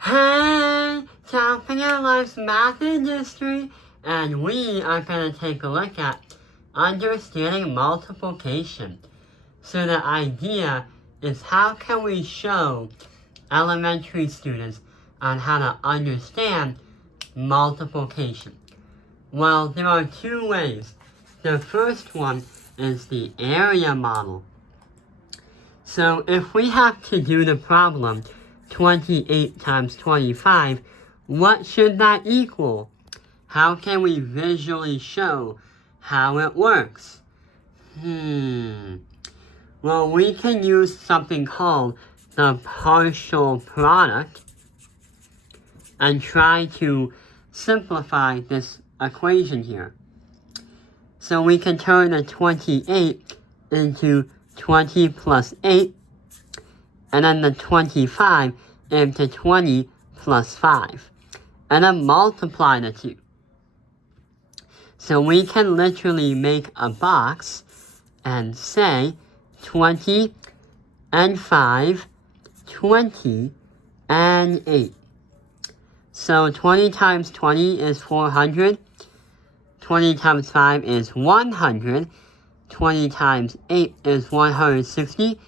Hey, Tapping Our Lives Math Industry, and we are going to take a look at understanding multiplication. So the idea is, how can we show elementary students on how to understand multiplication? Well, there are two ways. The first one is the area model. So if we have to do the problem 28 times 25, what should that equal? How can we visually show how it works? Well, we can use something called the partial product and try to simplify this equation here. So we can turn the 28 into 20 plus 8, and then the 25 into 20 plus 5, and then multiply the two. So we can literally make a box and say 20 and 5, 20 and 8. So 20 times 20 is 400, 20 times 5 is 100, 20 times 8 is 160,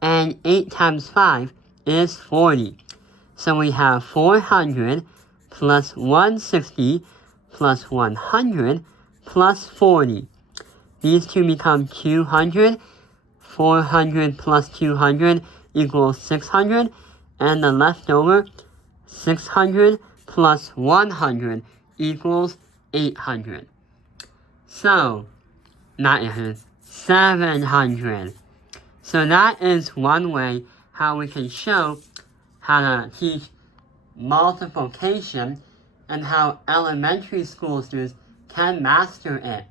and 8 times 5 is 40. So we have 400 plus 160 plus 100 plus 40. These two become 200. 400 plus 200 equals 600. And the leftover 600 plus 100 equals 800. So, not 800, 700. So that is one way how we can show how to teach multiplication and how elementary school students can master it.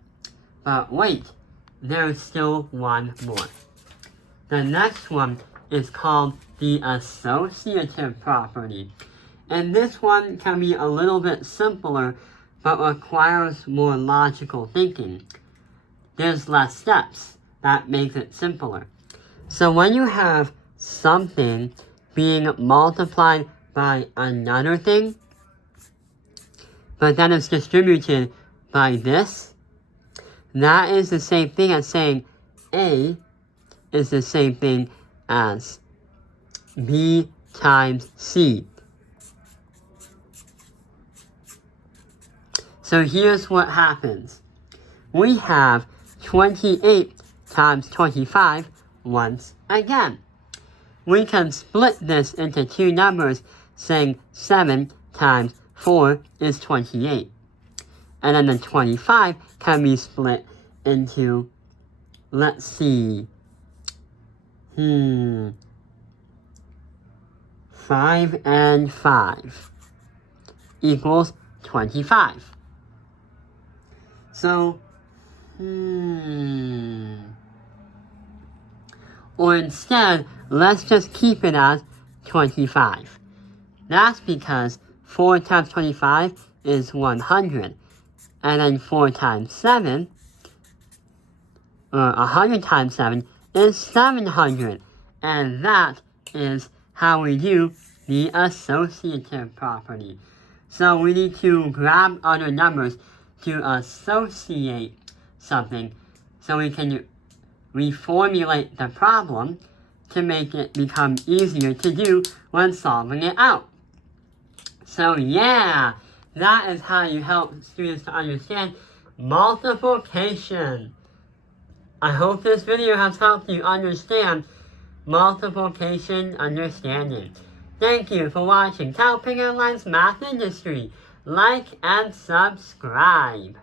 But wait, there's still one more. The next one is called the associative property. And this one can be a little bit simpler, but requires more logical thinking. There's less steps. That makes it simpler. So when you have something being multiplied by another thing, but then it's distributed by this, that is the same thing as saying A is the same thing as B times C. So here's what happens. We have 28 times 25 once again. We can split this into two numbers, saying 7 times 4 is 28. And then the 25 can be split into, let's see, 5 and 5 equals 25. So, or instead, let's just keep it as 25. That's because 4 times 25 is 100. And then 4 times 7, or 100 times 7, is 700. And that is how we do the associative property. So we need to grab other numbers to associate something so we can reformulate the problem to make it become easier to do when solving it out. So yeah, that is how you help students to understand multiplication. I hope this video has helped you understand multiplication understanding. Thank you for watching Tapping Our Lives Math Industry. Like and subscribe.